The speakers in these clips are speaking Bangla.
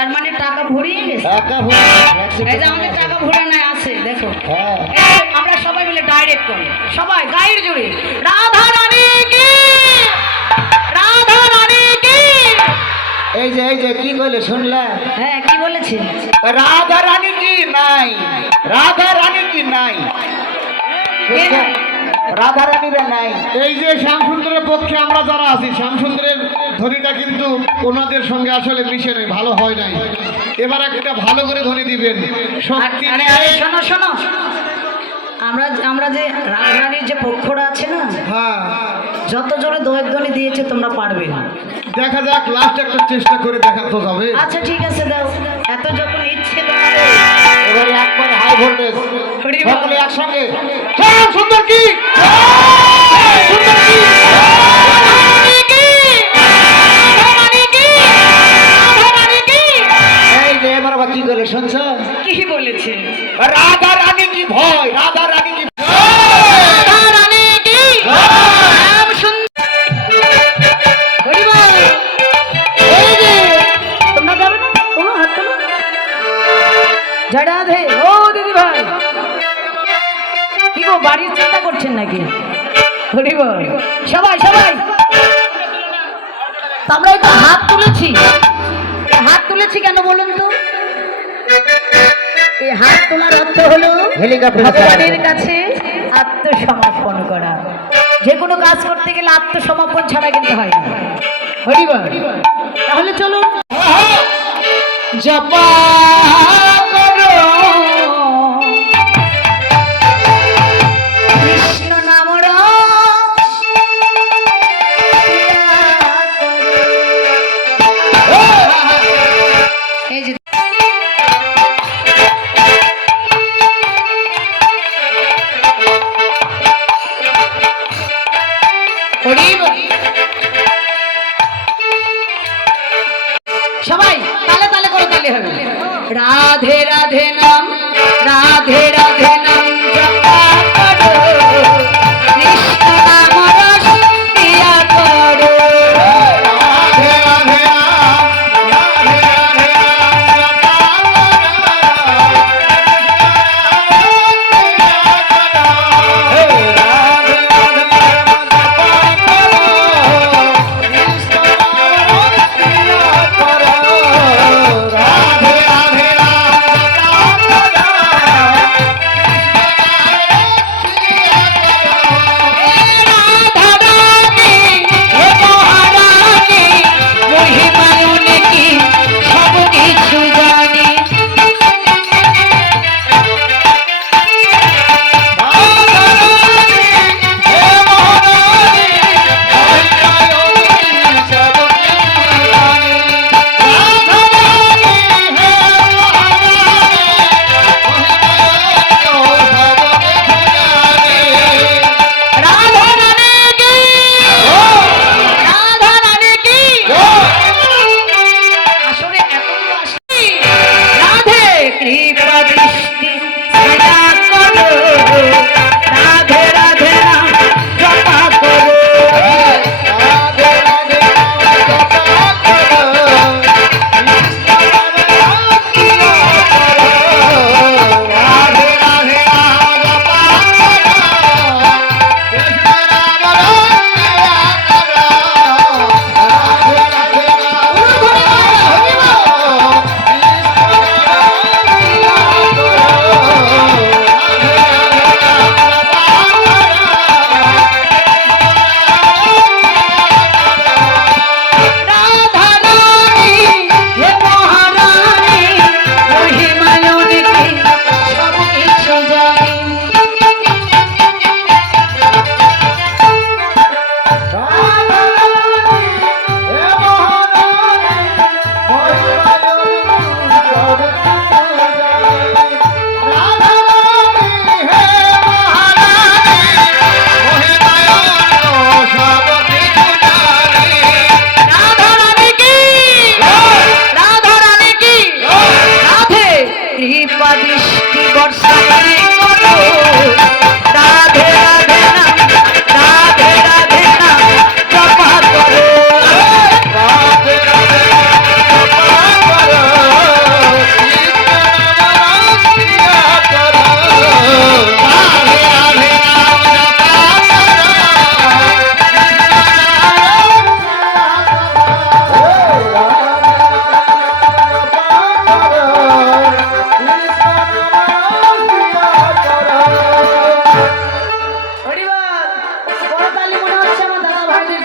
তার মানে টাকা ভরিয়ে গেছে। টাকা ভরে এই যে আমাদের টাকা ভরে নাই আছে দেখো। হ্যাঁ এই আমরা সবাই মিলে ডাইরেক্ট করি, সবাই গায়ের জোরে রাধা রানী কি, রাধা রানী কি। এই যে কি বলে শুনলা? হ্যাঁ কি বলেছে? রাধা রানী কি নাই, রাধা রানী কি নাই, কে নাই? রাধা রানীরা নাই। এই যে শ্যামসুন্দরের পক্ষে আমরা যারা আছি, শ্যামসুন্দরের ধ্বনিটা কিন্তু ওনাদের সঙ্গে আসলে মিশে নেই, ভালো হয় নাই। এবার একটা ভালো করে ধ্বনি দিবেন। শক্তি আরে নিয়ে। আরে শোনো শোনো, আমরা যে রাজধানীর যে পক্ষরা আছে না, হ্যাঁ যত জোরে দোয়েধ্বনি দিয়েছে তোমরা পারবে না। দেখা যাক, লাস্ট একটা চেষ্টা করে দেখা তো যাবে। আচ্ছা ঠিক আছে দাও, এত যখন ইচ্ছে তোমাদের। এবারে একবারে হাই ভোল্টেজ, হরি বল। সকলে একসঙ্গে সুন্দর কি সুন্দর কি। এই যে এবার আবার কি করে শুনছ? কি বলেছে? রাধা রানী কি ভয়, রাধা রানী কি রাধা রানী কি নাম সুন্দর। হরি বল। এই যে তোমরা যাবে না, তোমরা হাত তোলো। জয় রাধে। ও দিদি ভাই কি গো, বাড়ির চিন্তা করছেন নাকি? হরি বল। সবাই সবাই আমরা তো হাত তুলেছি, হাত তুলেছি কেন বলুন তো? এই হাত তোলার অর্থ হলো হেলিকপ্টার ভগবানের কাছে আত্মসমর্পণ করা। যে কোনো কাজ করতে গেলে আত্মসমর্পণ ছাড়া কিন্তু হয় না। হরি বল। তাহলে চলুন জপা করো কৃষ্ণ নাম রস এই যে সবাই তালে তালে করে তালে হবে। রাধে রাধে নাম, রাধে রাধে নাম জপা করো, কৃষ্ণ নাম রস দিয়া করো। রাধে রাধে রাম, রাধে রাধে রাম, জপা করো।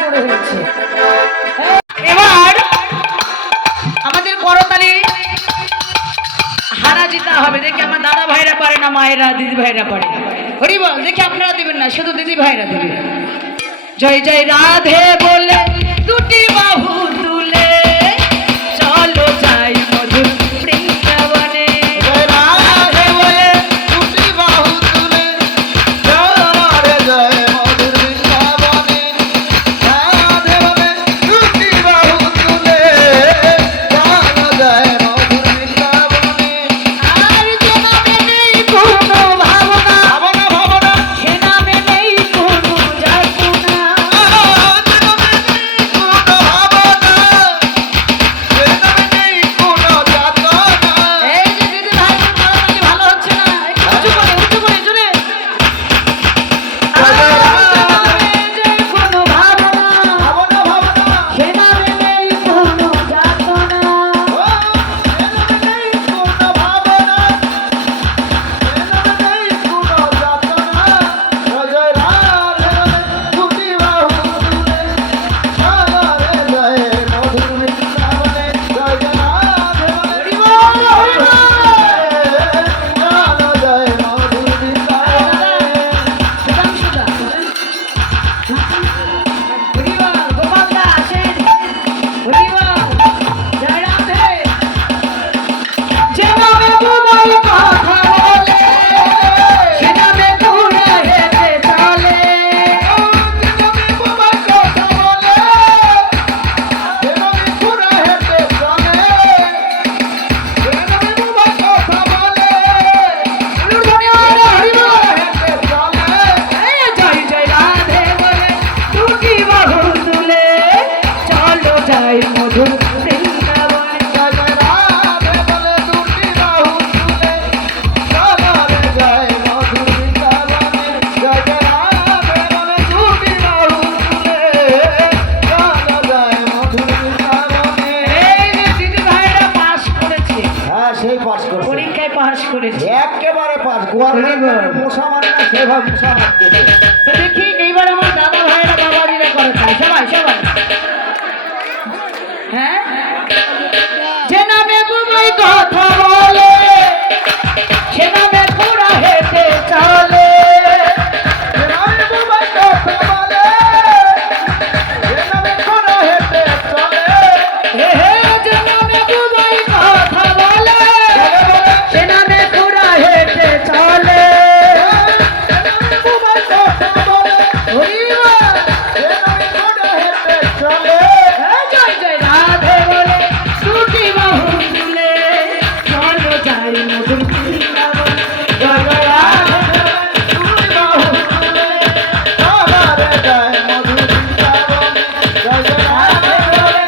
করে হয়েছে। এবার আমাদের করতালি হারা জিতা হবে। দেখি আমার দাদা ভাইরা পারে না, মায়েরা দিদি ভাইরা পারে। হরি বল, দেখি আপনারা দিবেন না, শুধু দিদি ভাইরা দিবেন। জয় জয় রাধে বলে দুটি বাহু তুলে চলো যাই মধুর বৃন্দাবনে। জয় রাধে বলে দুটি বাহু তুলে চলো রে জয় মধুর বৃন্দাবনে। রাধে বলে দুটি বাহু তুলে চলো জয় মধুর বৃন্দাবনে। আর যে নামে নেই কোনো ভাবনা, ভাবনা ভাবনা সে নামে নেই কোনো যাতনা। এই যে দিদি ভাই করতালি ভালো হচ্ছে না, একটু উঁচু করে জোরে। আর যে নামে নেই কোনো ভাবনা, সে নামে নেই কোনো যাতনা। মধুর বৃন্দাবনে। এই যে দিদি ভাইরা পাস করেছে, সেই পাস করছে পরীক্ষায় পাস করেছে। একেবারে পাস গোয়ার মশা মানে না সেভাবে মশা মারতেছে। তো দেখি এইবার আমার দাদা ভাইরা বাবাজিরা করে তাই সবাই সবাই। হ্যাঁ, যে নামে বুবাই কথা বলে সে নামে ঘোড়া হেঁটে চলে। হে হে, যে নামে বুবাই কথা বলে সে নামে ঘোড়া হেঁটে চলে। হরি বল। জয় জয় রাধে বলে দুটি বাহু তুলে চলো যাই মধুর বৃন্দাবনে। জয় জয় রাধে বলে দুটি বাহু তুলে রাধে বলে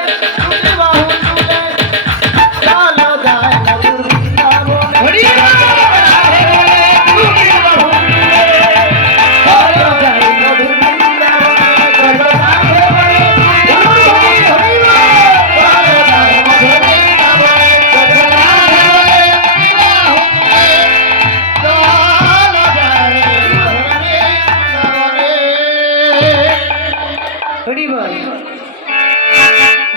হরি বল। রাধে বলে দুটি বাহু তুলে চলো যাই মধুর বৃন্দাবনে। জয় জয় রাধে বলে হরি বল। চলো যাই মধুর বৃন্দাবনে। জয় জয় রাধে বলে হরি বল।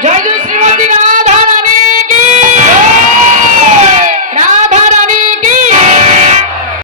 জয় জয়